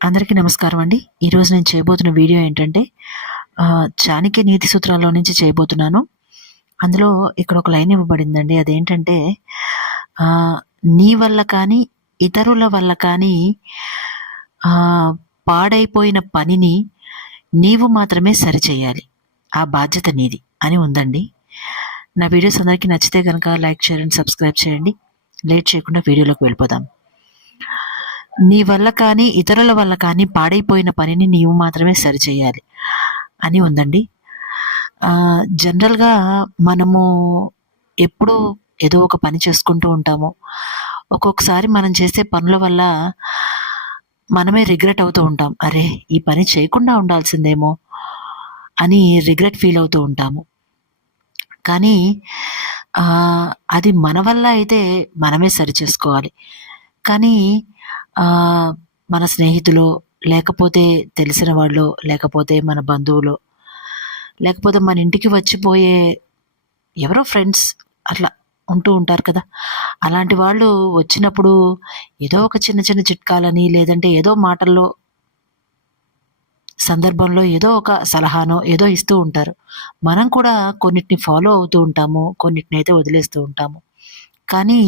అందరికీ నమస్కారం అండి. ఈరోజు నేను చేయబోతున్న వీడియో ఏంటంటే చాణక్య నీతి సూత్రాల్లో నుంచి చేయబోతున్నాను. అందులో ఇక్కడ ఒక లైన్ ఇవ్వబడిందండి. అదేంటంటే ఆహ్, నీ వల్ల కానీ, ఇతరుల వల్ల కానీ ఆహ్, పాడైపోయిన పనిని నీవు మాత్రమే సరిచేయాలి. ఆ బాధ్యత నీది అని ఉందండి. నా వీడియోస్ అందరికీ నచ్చితే గనక లైక్, షేర్ అండ్ సబ్స్క్రైబ్ చేయండి. లేట్ చేయకుండా వీడియోలోకి వెళ్ళిపోదాం. నీ వల్ల కానీ, ఇతరుల వల్ల కానీ పాడైపోయిన పనిని నీవు మాత్రమే సరిచేయాలి అని ఉందండి. జనరల్‌గా మనము ఎప్పుడూ ఏదో ఒక పని చేసుకుంటూ ఉంటాము. ఒక్కొక్కసారి మనం చేసే పనుల వల్ల మనమే రిగ్రెట్ అవుతూ ఉంటాం. అరే! ఈ పని చేయకుండా ఉండాల్సిందేమో అని రిగ్రెట్ ఫీల్ అవుతూ ఉంటాము. కానీ అది మన వల్ల అయితే మనమే సరిచేసుకోవాలి. కానీ ఆహ్, మన స్నేహితులో, లేకపోతే తెలిసిన వాళ్ళో, లేకపోతే మన బంధువులో, లేకపోతే మన ఇంటికి వచ్చిపోయే ఎవరో ఫ్రెండ్స్ అట్లా ఉంటూ ఉంటారు కదా! అలాంటి వాళ్ళు వచ్చినప్పుడు ఏదో ఒక చిన్న చిన్న చిట్కాలని, లేదంటే ఏదో మాటల్లో, సందర్భంలో ఏదో ఒక సలహానో ఏదో ఇస్తూ ఉంటారు. మనం కూడా కొన్నిటిని ఫాలో అవుతూ ఉంటాము. కొన్నిటినైతే వదిలేస్తూ ఉంటాము. కానీ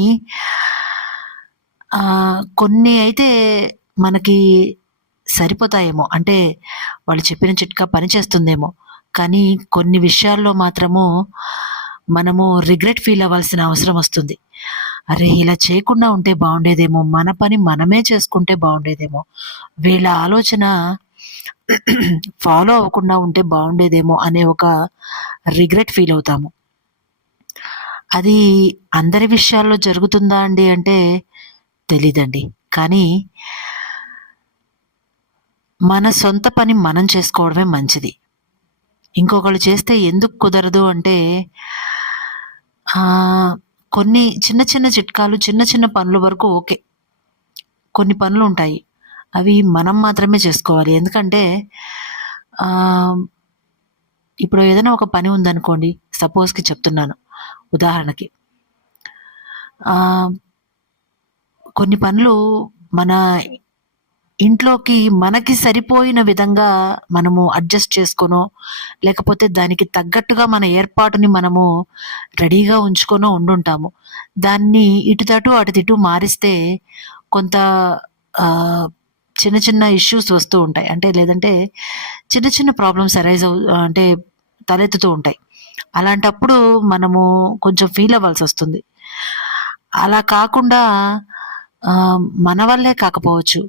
కొన్ని అయితే మనకి సరిపోతాయేమో. అంటే వాళ్ళు చెప్పిన చిట్కా పనిచేస్తుందేమో. కానీ కొన్ని విషయాల్లో మాత్రము మనము రిగ్రెట్ ఫీల్ అవ్వాల్సిన అవసరం వస్తుంది. అరే! ఇలా చేయకుండా ఉంటే బావుండేదేమో. మన పని మనమే చేసుకుంటే బావుండేదేమో. వీళ్ళ ఆలోచన ఫాలో అవ్వకుండా ఉంటే బావుండేదేమో అనే ఒక రిగ్రెట్ ఫీల్ అవుతాము. అది అందరి విషయాల్లో జరుగుతుందా అండి అంటే తెలీదండి. కానీ మన సొంత పని మనం చేసుకోవడమే మంచిది. ఇంకొకళ్ళు చేస్తే ఎందుకు కుదరదు అంటే కొన్ని చిన్న చిన్న చిట్కాలు, చిన్న చిన్న పనుల వరకు ఓకే. కొన్ని పనులుంటాయి. అవి మనం మాత్రమే చేసుకోవాలి. ఎందుకంటే ఆహ్, ఇప్పుడు ఏదైనా ఒక పని ఉందనుకోండి. సపోజ్‌కి చెప్తున్నాను ఉదాహరణకి. ఆహ్, కొన్ని పనులు మన ఇంట్లోకి మనకి సరిపోయిన విధంగా మనము అడ్జస్ట్ చేసుకోనో, లేకపోతే దానికి తగ్గట్టుగా మన ఏర్పాటుని మనము రెడీగా ఉంచుకొనో ఉండుంటాము. దాన్ని ఇటుతటు, అటుదిటు మారిస్తే కొంత ఆహ్, చిన్న చిన్న ఇష్యూస్ వస్తూ ఉంటాయి. అంటే లేదంటే చిన్న చిన్న ప్రాబ్లమ్స్ అంటే తలెత్తుతూ ఉంటాయి. అలాంటప్పుడు మనము కొంచెం ఫీల్ అవ్వాల్సొస్తుంది. అలా కాకుండా మన వల్లే కాకపోవచ్చు.